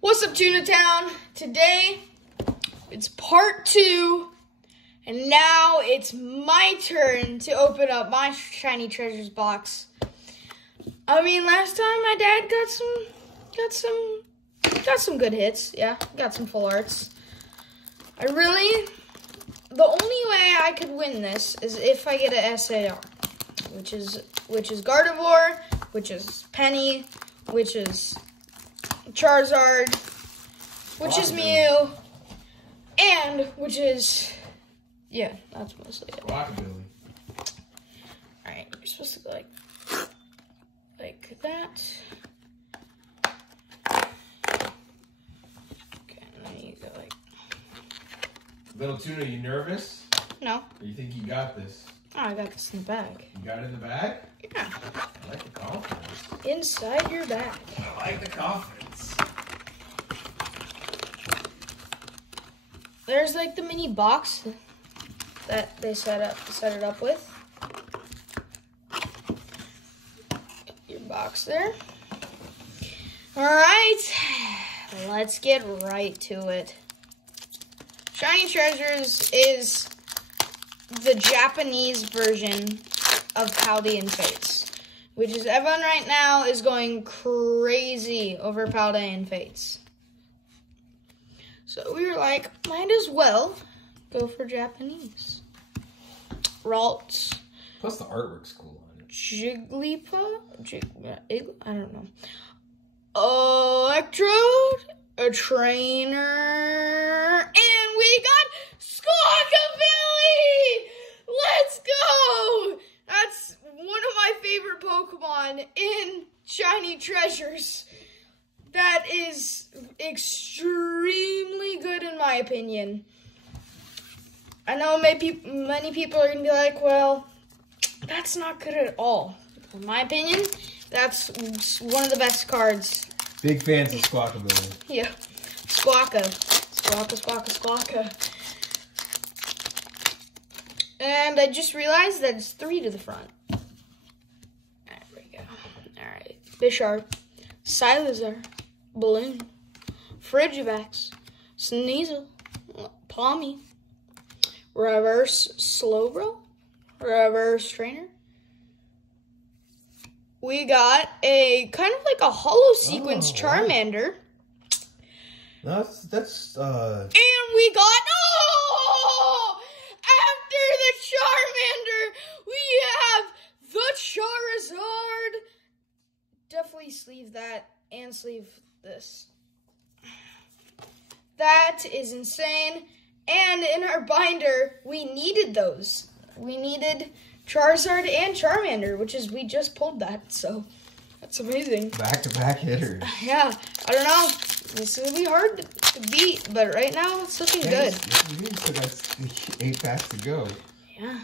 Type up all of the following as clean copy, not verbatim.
What's up, Tuna Town? Today, it's part 2, and now it's my turn to open up my Shiny Treasures box. I mean, last time my dad got some good hits. Yeah, got some full arts. The only way I could win this is if I get an SAR, which is Gardevoir, which is Penny, which is Charizard, which is Mew, and which is, yeah, that's mostly it. Rockabilly. Alright, you're supposed to go like that. Okay, and then you go like... Little Tuna, you nervous? No. Or you think you got this? Oh, I got this in the bag. You got it in the bag? Yeah. I like the confidence. Inside your bag. I like the confidence. There's like the mini box that they set it up with. Your box there. Alright. Let's get right to it. Shiny Treasures is the Japanese version of Paldean Fates, which is everyone right now is going crazy over Paldean Fates. So we were like, might as well go for Japanese. Ralts. Plus the artwork's cool on it. Jigglypuff? I don't know. Electrode, a trainer, and we got Squawkabilly! Let's go! That's one of my favorite Pokemon in Shiny Treasures. That is extremely good in my opinion. I know many people are going to be like, well, that's not good at all. In my opinion, that's one of the best cards. Big fans of Squawkabilly. Yeah. Squawka. Squawka. And I just realized that it's 3 to the front. There we go. Alright. Bisharp. Silasar. Balloon. Frigivax. Sneasel. Palmy. Reverse Slowbro. Reverse Trainer. We got a kind of like a hollow sequence Charmander. That's And we got, after the Charmander, we have the Charizard. Definitely sleeve that and sleeve this. That is insane. And in our binder, we needed those. We needed Charizard and Charmander, which is, we just pulled that, so that's amazing. back-to-back hitters. Yeah, I don't know. It's going to be hard to beat, but right now it's looking good. So that's 8 packs to go. Yeah,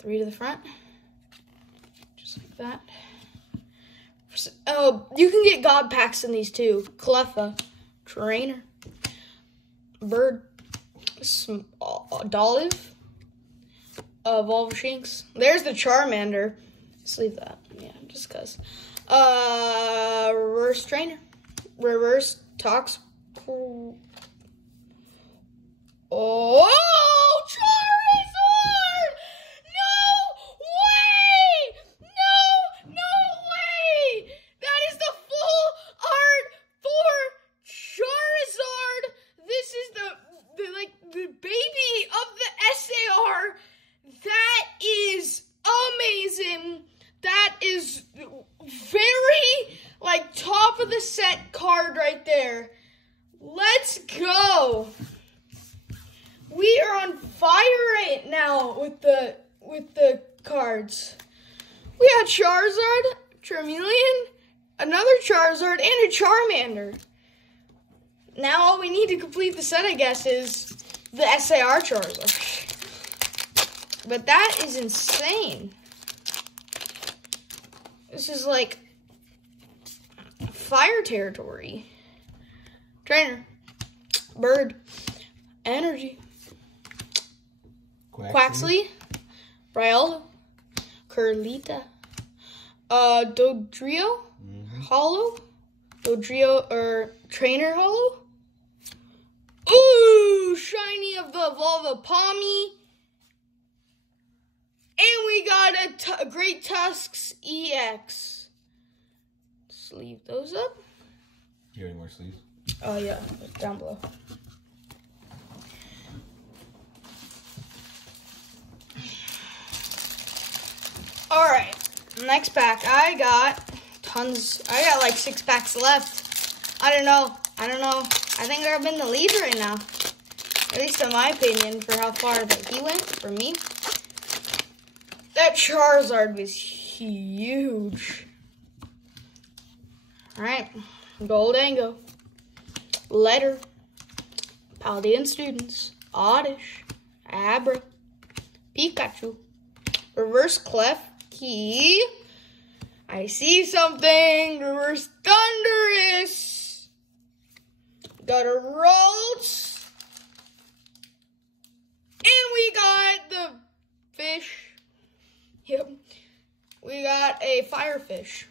3 to the front. Just like that. Oh, you can get God packs in these too. Cleffa, Trainer, Bird, Dolive, Volveshinx. There's the Charmander. Sleeve that. Yeah, just because. Reverse Trainer. Reverse Tox. Oh, Charizard! No way! No way! That is the full art for Charizard. This is the baby of the SAR. That is amazing. That is very, top of the set card right there. Let's go. We are on fire right now with the cards. We got Charizard, Charmeleon, another Charizard, and a Charmander. Now all we need to complete the set, I guess, is the SAR Charizard. But that is insane. This is like fire territory. Trainer. Bird. Energy. Quaxley. Bryaldo. Curlita. Dodrio. Hollow. Dodrio or Trainer Hollow. Ooh, shiny of the Volva Palmy. And we got a Great Tusks EX. Sleeve those up. You have any more sleeves? Oh yeah, down below. All right, next pack. I got tons. I got like 6 packs left. I don't know. I think I'm in the lead right now. At least in my opinion, for how far that he went for me. That Charizard was huge. All right, Goldango, Letter, Paldean Students, Oddish, Abra, Pikachu, Reverse Klefki. I see something. Reverse Thunderous. Got a Ralts. And we got the fish. Yep. We got a Firefish.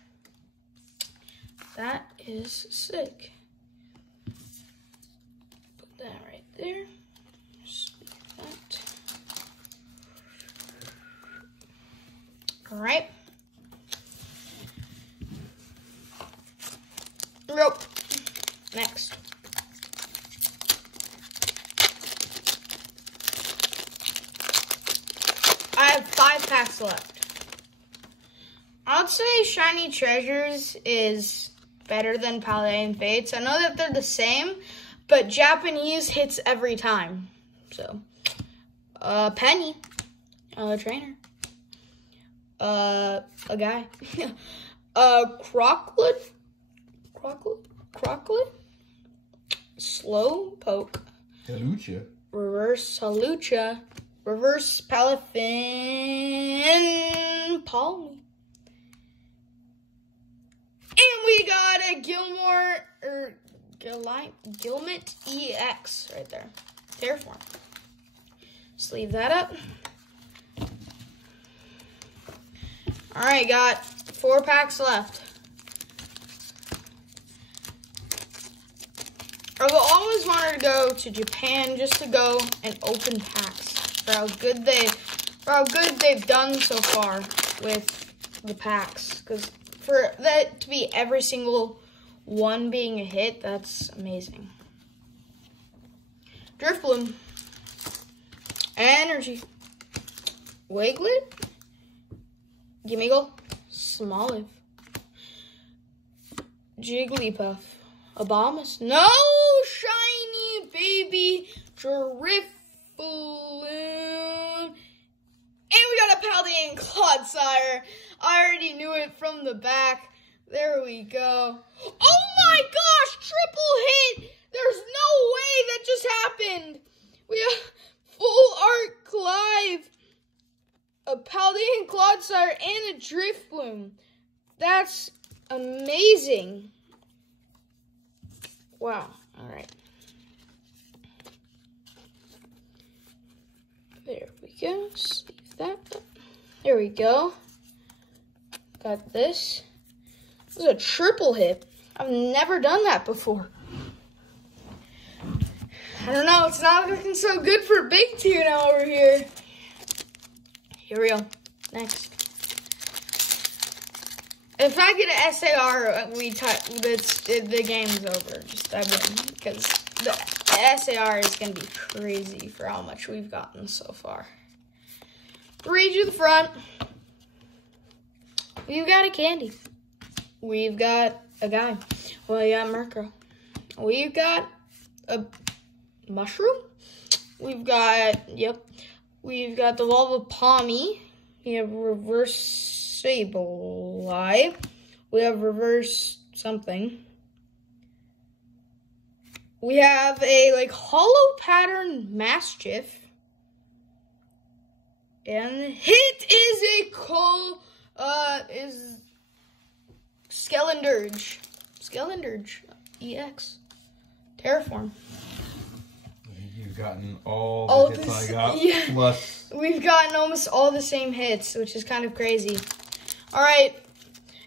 That is sick. Put that right there. Just like that. All right. Rope. Next. I have 5 packs left. I'd say Shiny Treasures is better than Paldean Fates. I know that they're the same, but Japanese hits every time. So, Penny, Trainer, a guy, Crocklet, Slow Poke, Halucha. Reverse Halucha, Reverse Palafin Palmy. And we got a Gilmet EX right there. Terraform. Sleeve that up. All right, got 4 packs left. I've always wanted to go to Japan just to go and open packs for how good they've done so far with the packs. Because for that to be every single one being a hit, that's amazing. Drifloon, Energy, Wiglet, Gimmiggle, Smoliv, Jigglypuff, Abomas, no shiny baby Drifloon, and we got a Paldean Clodsire. I already knew it from the back. There we go. Oh my gosh, triple hit! There's no way that just happened. We have full art Clive, a Paldean Clodsire, and a Drifloon. That's amazing. Wow. All right. There we go. Sleeve that up. There we go. Got this. This is a triple hit. I've never done that before. I don't know. It's not looking so good for Big 2 now over here. Here we go. Next. If I get an SAR, the game's over. Just I win, because the SAR is gonna be crazy for how much we've gotten so far. Read you the front. We've got a Candy. We've got a guy. Well, yeah, Murkrow. We've got a Mushroom. We've got We've got the Volva Palmy. We have Reverse Sableye. We have Reverse something. We have a hollow pattern Mastiff. And the hit is a Skelendurge. Skelendurge EX. Terraform. You've gotten all the hits I got. Yeah. Plus. We've gotten almost all the same hits, which is kind of crazy. All right.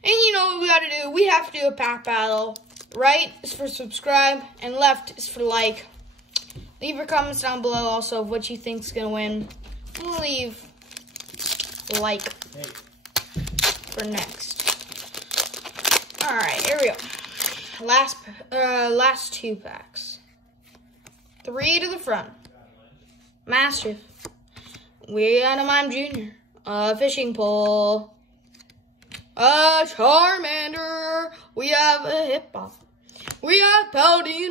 And you know what we got to do? We have to do a pack battle. Right is for subscribe, and left is for like. Leave your comments down below also of what you think's gonna win. I'm gonna leave like for next. Alright, here we go. Last 2 packs. 3 to the front. Mastiff. We got a Mime Jr. A fishing pole. A Charmander. We have a Hippo. We have Paladin.